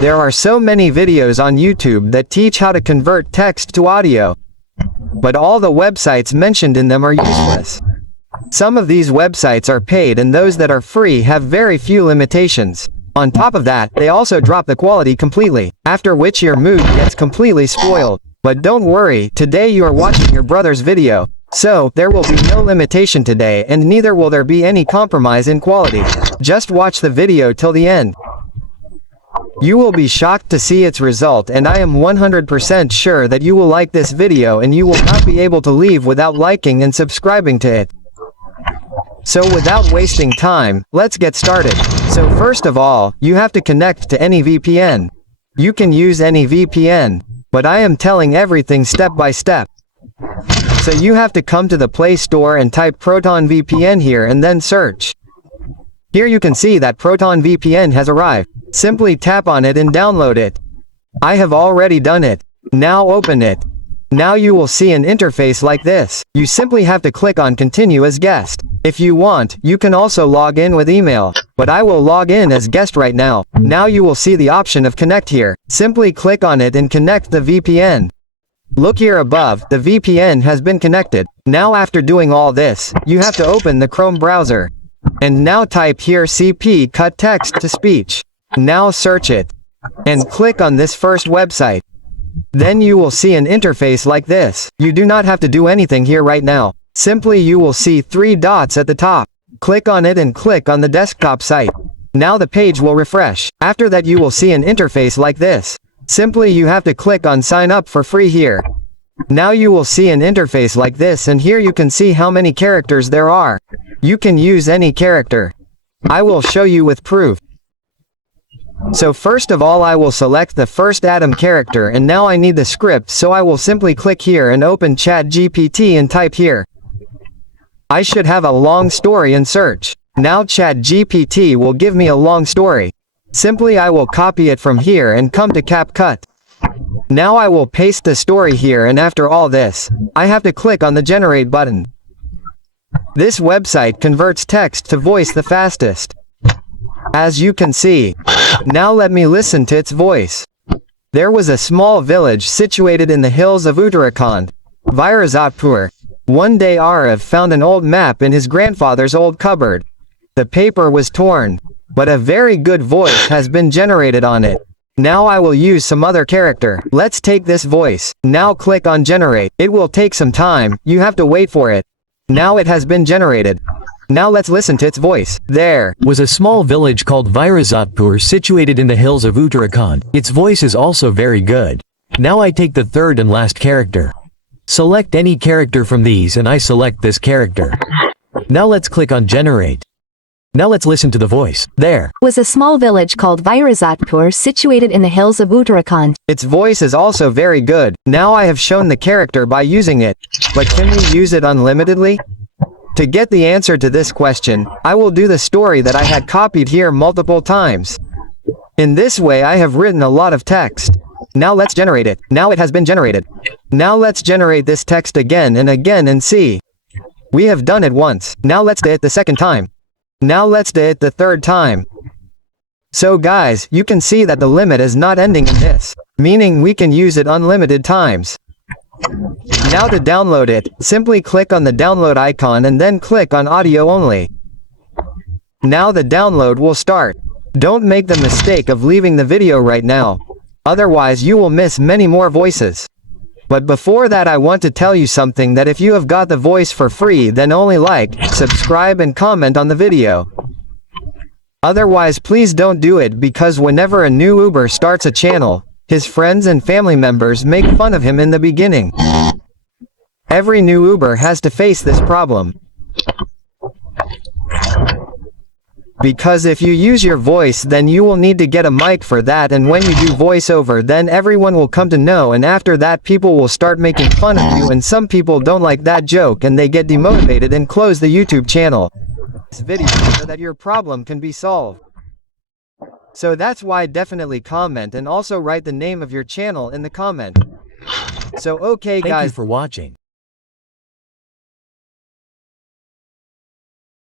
There are so many videos on YouTube that teach how to convert text to audio, but all the websites mentioned in them are useless. Some of these websites are paid and those that are free have very few limitations. On top of that, they also drop the quality completely, after which your mood gets completely spoiled. But don't worry, today you are watching your brother's video, so there will be no limitation today and neither will there be any compromise in quality. Just watch the video till the end. You will be shocked to see its result, and I am 100% sure that you will like this video and you will not be able to leave without liking and subscribing to it. So without wasting time, let's get started. So first of all, you have to connect to any VPN. You can use any VPN, but I am telling everything step by step. So you have to come to the Play Store and type Proton VPN here and then search. Here you can see that Proton VPN has arrived. Simply tap on it and download it. I have already done it. Now open it. Now you will see an interface like this. You simply have to click on Continue as guest. If you want, you can also log in with email, but I will log in as guest right now. Now you will see the option of connect here. Simply click on it and connect the VPN. Look here above, the VPN has been connected. Now after doing all this, you have to open the Chrome browser. And now type here CP cut text to speech. Now search it. And click on this first website. Then you will see an interface like this. You do not have to do anything here right now. Simply you will see 3 dots at the top. Click on it and click on the desktop site. Now the page will refresh. After that you will see an interface like this. Simply you have to click on sign up for free here. Now you will see an interface like this, and here you can see how many characters there are. You can use any character. I will show you with proof. So first of all I will select the first Adam character, and now I need the script, so I will simply click here and open ChatGPT and type here. I should have a long story and search. Now ChatGPT will give me a long story. Simply I will copy it from here and come to CapCut. Now I will paste the story here, and after all this, I have to click on the generate button. This website converts text to voice the fastest, as you can see. Now let me listen to its voice. There was a small village situated in the hills of Uttarakhand, Virazatpur. One day Arav found an old map in his grandfather's old cupboard. The paper was torn, but a very good voice has been generated on it. Now I will use some other character. Let's take this voice. Now click on generate. It will take some time, you have to wait for it. Now it has been generated. Now let's listen to its voice. There was a small village called Virazatpur situated in the hills of Uttarakhand. Its voice is also very good. Now I take the third and last character. Select any character from these and I select this character. Now let's click on generate. Now let's listen to the voice. There was a small village called Virazatpur situated in the hills of Uttarakhand. Its voice is also very good. Now I have shown the character by using it. But can we use it unlimitedly? To get the answer to this question, I will do the story that I had copied here multiple times. In this way I have written a lot of text. Now let's generate it. Now it has been generated. Now let's generate this text again and see. We have done it once. Now let's do it the second time. Now let's do it the third time. So guys, you can see that the limit is not ending in this, meaning we can use it unlimited times. Now to download it, simply click on the download icon and then click on audio only. Now the download will start. Don't make the mistake of leaving the video right now. Otherwise you will miss many more voices. But before that I want to tell you something, that if you have got the voice for free, then only like, subscribe and comment on the video. Otherwise please don't do it, because whenever a new Uber starts a channel, his friends and family members make fun of him in the beginning. Every new Uber has to face this problem. Because if you use your voice, then you will need to get a mic for that, and when you do voiceover, then everyone will come to know, and after that people will start making fun of you, and some people don't like that joke and they get demotivated and close the YouTube channel. This video so that your problem can be solved. So that's why definitely comment and also write the name of your channel in the comment. So okay guys. Thank you for watching.